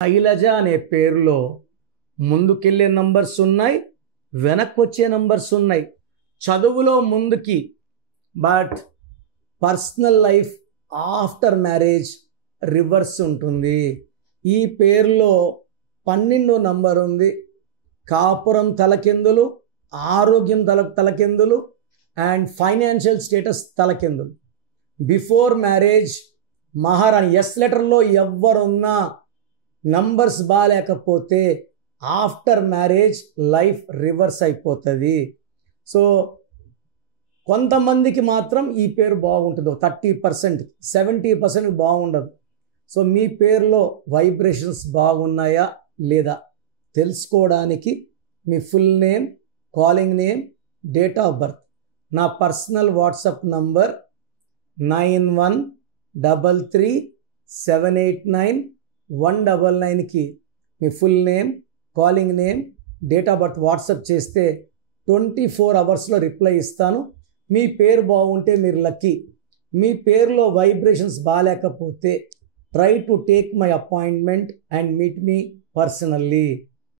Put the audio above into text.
శైలజ అనే పేరులో ముందుకెళ్ళే నంబర్స్ ఉన్నాయి, వెనక్కి వచ్చే నంబర్స్ ఉన్నాయి. చదువులో ముందుకి, but personal life after marriage reverse ఉంటుంది. ఈ పేరులో 12 నంబర్ ఉంది. కాపురం తలకిందులు, ఆరోగ్యం తలకిందులు అండ్ ఫైనాన్షియల్ స్టేటస్ తలకిందులు. బిఫోర్ మ్యారేజ్ మహారాణి, ఎస్ లెటర్లో ఎవ్వరున్నా నంబర్స్ బాగాలేకపోతే ఆఫ్టర్ మ్యారేజ్ లైఫ్ రివర్స్ అయిపోతుంది. సో కొంతమందికి మాత్రం ఈ పేరు బాగుంటుంది, 30%, 70% బాగుండదు. సో మీ పేరులో వైబ్రేషన్స్ బాగున్నాయా లేదా తెలుసుకోవడానికి మీ full name, calling name, date of birth, నా పర్సనల్ వాట్సాప్ నంబర్ 9133789199కి మీ full name, calling name, date of birth WhatsApp చేస్తే 24 అవర్స్లో రిప్లై ఇస్తాను. మీ పేరు బాగుంటే మీరు లక్కీ. మీ పేరులో వైబ్రేషన్స్ బాగాలేకపోతే try to take my appointment and meet me personally.